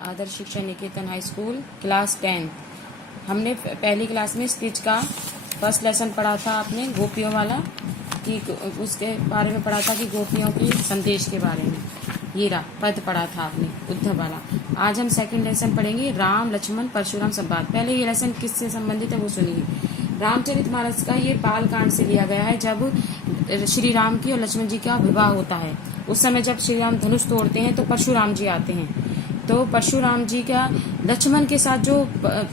आदर्श शिक्षा निकेतन high school class 10। हमने पहली क्लास में स्पीच का फर्स्ट लेसन पढ़ा था आपने गोपियों वाला, कि उसके बारे में पढ़ा था कि गोपियों के संदेश के बारे में। ये रहा पद पढ़ा था आपने उद्धव वाला। आज हम सेकंड लेसन पढ़ेंगे राम लक्ष्मण परशुराम संवाद। पहले ये लेसन किससे संबंधित है वो सुनिए। रामचरितमानस का ये बाल कांड से लिया गया है, जब श्री राम की और लक्ष्मण जी का विवाह होता है। उस समय जब श्री राम धनुष तोड़ते हैं तो परशुराम जी आते हैं। तो परशुराम जी का लक्ष्मण के साथ जो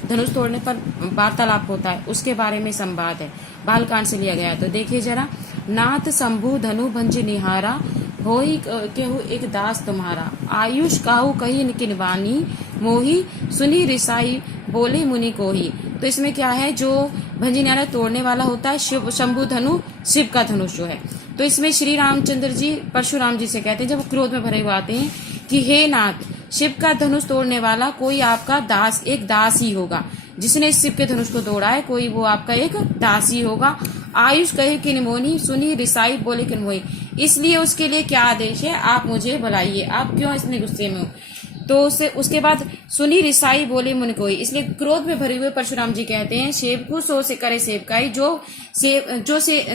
धनुष तोड़ने पर वार्तालाप होता है उसके बारे में संवाद है, बालकांड से लिया गया है। तो देखिए जरा। नाथ शंभु धनु भंज निहारा, होई केहू एक दास तुम्हारा। आयुष काहू कही निकिन वानी, मोही सुनी रिसाई बोले मुनि कोही। तो इसमें क्या है, जो भंजी निहारा तोड़ने वाला होता है शिव शंभु धनु, शिव का धनुष जो है। तो इसमें श्री रामचंद्र जी परशुराम जी से कहते हैं, जब वो क्रोध में भरे हुए आते हैं, कि हे नाथ, शिव का धनुष तोड़ने वाला कोई आपका दास, एक दास ही होगा। जिसने शिव के धनुष को तोड़ा है कोई वो आपका एक दास ही होगा। आयुष कहे कि मोनी, सुनी रिसाई बोले कि मोही। इसलिए उसके लिए क्या आदेश है, आप मुझे बुलाइए। आप क्यों इतने गुस्से में हो? तो उसके बाद सुनी रिसाई बोले मुनि कोई। इसलिए क्रोध में भरे हुए परशुराम जी कहते हैं, सेव को सो से करे सेवकाई।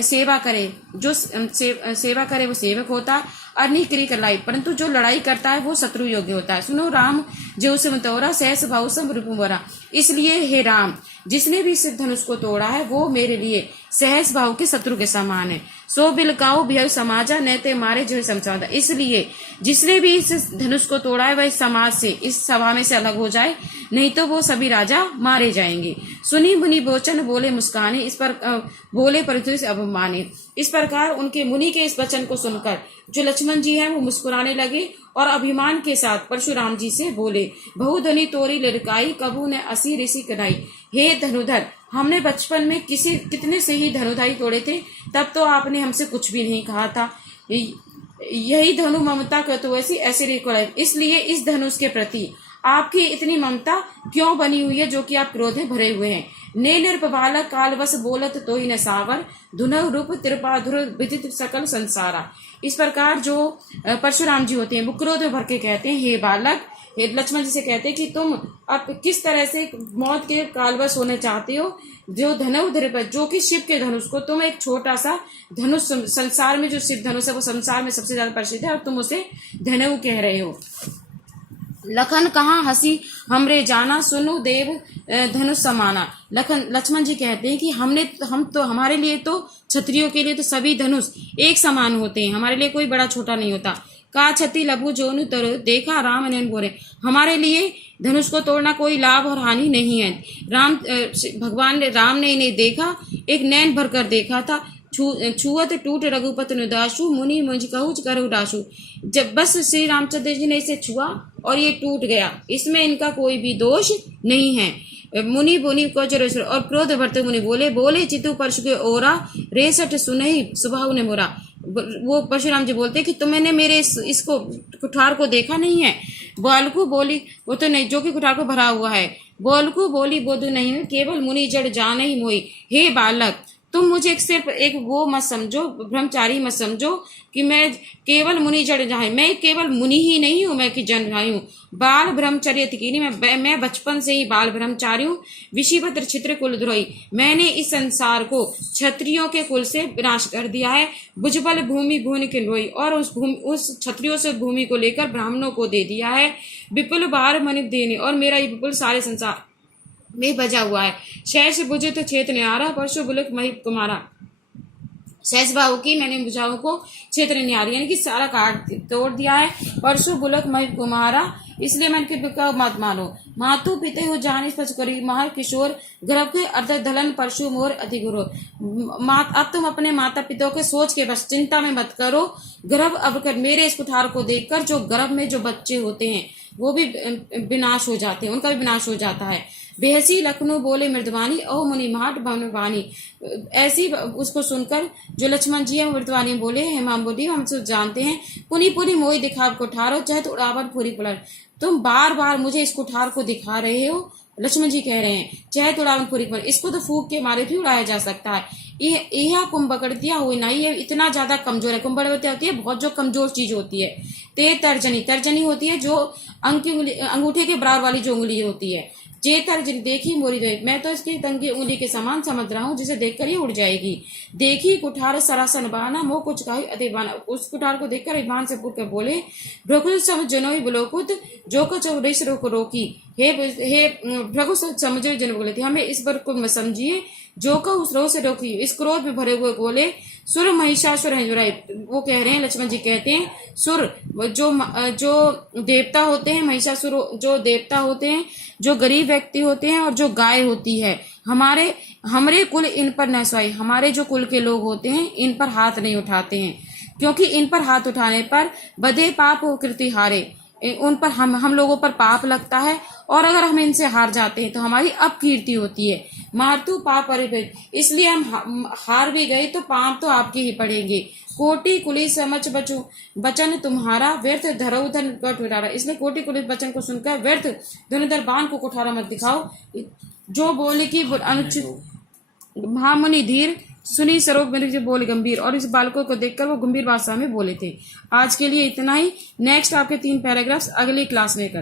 सेवा करे, जो सेवा करे वो सेवक होता है, और नहीं करी करलाई, परंतु जो लड़ाई करता है वो शत्रु योग्य होता है। सुनो राम जो समतौरा सहस भाव सम रूपरा। इसलिए हे राम, जिसने भी शिव धनुष को तोड़ा है वो मेरे लिए सहस भाव के शत्रु के समान है। सो बिलकाओ भय समाजा नैते मारे जो समझाता। इसलिए जिसने भी इस धनुष को तोड़ा है वह इस समाज से, इस सभा में से अलग हो जाए, नहीं तो वो सभी राजा मारे जाएंगे। सुनी मुनि बोचन बोले मुस्काने, इस पर बोले परंतु अब माने। इस प्रकार उनके मुनि के इस वचन को सुनकर जो लक्ष्मण जी हैं वो मुस्कुराने लगे और अभिमान के साथ परशुराम जी से बोले, बहुधनी तोरी लड़काई, कबू ने असी ऋषि कढ़ाई। हे धनुधर, हमने बचपन में कितने से ही धनुधाई तोड़े थे, तब तो आपने हमसे कुछ भी नहीं कहा था। यही धनु ममता तो ऐसे रे। इसलिए इस धनुष के प्रति आपकी इतनी ममता क्यों बनी हुई है, जो कि आप क्रोध में भरे हुए हैं। ने निर्प बालक काल वस बोलत तो ही न सावर, धुनव रूप त्रिपाधुर विदित सकल संसारा। इस प्रकार जो परशुराम जी होते हैं वो क्रोध में भर के कहते हैं, हे बालक, हे लक्ष्मण जी से कहते हैं कि तुम अब किस तरह से मौत के कालवश होने चाहते हो। जो धनुव जो कि शिव के धनुष को, तुम एक छोटा सा धनुष, संसार में जो शिव धनुष है वो संसार में सबसे ज्यादा प्रसिद्ध है, और तुम उसे धनुव कह रहे हो। लखन कहाँ हंसी हमरे जाना, सुनु देव धनुष समाना। लक्ष्मण जी कहते हैं कि हम तो हमारे लिए तो क्षत्रियों के लिए तो सभी धनुष एक समान होते हैं, हमारे लिए कोई बड़ा छोटा नहीं होता। का छति लघु जोनु तर देखा राम नैन बोरे। हमारे लिए धनुष को तोड़ना कोई लाभ और हानि नहीं है। भगवान राम ने इन्हें देखा, एक नैन भरकर देखा था। छुअत टूट रघुपति नुदासु, मुनि मुझ कहूँ करो दासु। जब बस श्री रामचंद्र जी ने इसे छुआ और ये टूट गया, इसमें इनका कोई भी दोष नहीं है। मुनि बुनि को जरूर। और क्रोध भरते मुनि बोले चितु परशु के ओरा, रेसठ सुनहि सुभाव ने मोरा। वो परशुराम जी बोलते कि तुमने मेरे इसको कुठार को देखा नहीं है। बालकू बोली, वो तो नहीं, जो कि कुठार को भरा हुआ है। बालकू बोली बोधु नहीं, केवल मुनि जड़ जान ही मोही। हे बालक, तुम मुझे सिर्फ एक वो मत समझो, ब्रह्मचारी मत समझो कि मैं केवल मुनि जड़ जाए। मैं केवल मुनि ही नहीं हूँ, मैं कि जन रही हूँ। बाल ब्रह्मचर्य तिकीनी, मैं बचपन से ही बाल ब्रह्मचारी हूँ। विषिभद्र क्षत्रिय कुल द्रोही, मैंने इस संसार को क्षत्रियों के कुल से विनाश कर दिया है। भुजबल भूमि भूनि किन्रोई, और उस क्षत्रियों से भूमि को लेकर ब्राह्मणों को दे दिया है। विपुल बार मनिप देने, और मेरा ये विपुल सारे संसार में बजा हुआ है। शेष बुझे तो छेत न्यारा, परशु बुलक महिप कुमारा। शेष बाहु की मैंने भुजाओं को क्षेत्र निहारी, यानी कि सारा काट तोड़ दिया है। परशु बुलक महिप कुमारा, इसलिए मैं इनके मत मानो। मातु पिते हो जान स्पर्श करी, महर किशोर गर्भ के अर्ध दलन परशु मोर अधिगुरु। अब तुम अपने माता पिता के सोच के बस चिंता में मत करो। गर्भ अवकर मेरे इस कुठार को देखकर जो गर्भ में जो बच्चे होते हैं वो भी विनाश हो जाते हैं, उनका भी विनाश हो जाता है। बेहसी लखनऊ बोले मृदवानी, ओ मुनि माट भवनवानी। ऐसी उसको सुनकर जो लक्ष्मण जी है मृदवानी बोले, हेमाम बोली, हम सब जानते हैं। पुनी पुनी मोई दिखाव कुठारो, चाहे तो उड़ावर पूरी पुलर। तुम बार बार मुझे इस कुठार को दिखा रहे हो, लक्ष्मण जी कह रहे हैं, चाहे तो उड़ावन पूरी पुलर। इसको तो फूंक के मारे भी उड़ाया जा सकता है। यह कुंभकर्तिया हुई ना, ये इतना ज्यादा कमजोर है। कुंभकर्तिया होती है बहुत जो कमजोर चीज होती है। ते तर्जनी, तर्जनी होती है जो अंगूठे के बराबर वाली जो उंगली होती है। जे तर्जनी, देखी मोरी दे, मैं तो इसकी तंगी उंगली के समान समझ रहा हूँ, जिसे देखकर ये उड़ जाएगी। देखी कुठार सरासन बहाना, मोह कुछ कही अति बाना। उस कुठार को देखकर इबान से पूछ कर बोले, भृगु सम जनोई बिलोकुत, जो कुछ रिश रोक रोकी। हे भृगु समझे जन बोले थे, हमें इस बार को समझिए, जो का उस रोह से रोकी। इस क्रोध में भरे हुए बोले, सुर महिषासुर है। वो कह रहे हैं, लक्ष्मण जी कहते हैं, सुर जो देवता होते हैं, महिषासुर जो देवता होते हैं, जो गरीब व्यक्ति होते हैं, और जो गाय होती है, हमारे कुल इन पर न सोई। हमारे जो कुल के लोग होते हैं इन पर हाथ नहीं उठाते हैं, क्योंकि इन पर हाथ उठाने पर बधे पाप कृति हारे, उन पर हम लोगों पर पाप लगता है, और अगर हम इनसे हार जाते हैं तो हमारी अपकीर्ति होती है। मारतू पाप अरे, इसलिए हम हार भी गए तो पाप तो आपके ही पड़ेंगे। कोटि कुली समझ बचन तुम्हारा, व्यर्थ धरो धन कुठारा। इसलिए कोटि कुली वचन को सुनकर व्यर्थ धनुधर बाण को कुठारा मत दिखाओ। जो बोले कि अनुचित महामुनि धीर, सुनी सरोग मेरे जो बोले गंभीर। और इस बालकों को देखकर वो गंभीर भाषा में बोले थे। आज के लिए इतना ही। नेक्स्ट आपके 3 पैराग्राफ्स अगली क्लास में करें।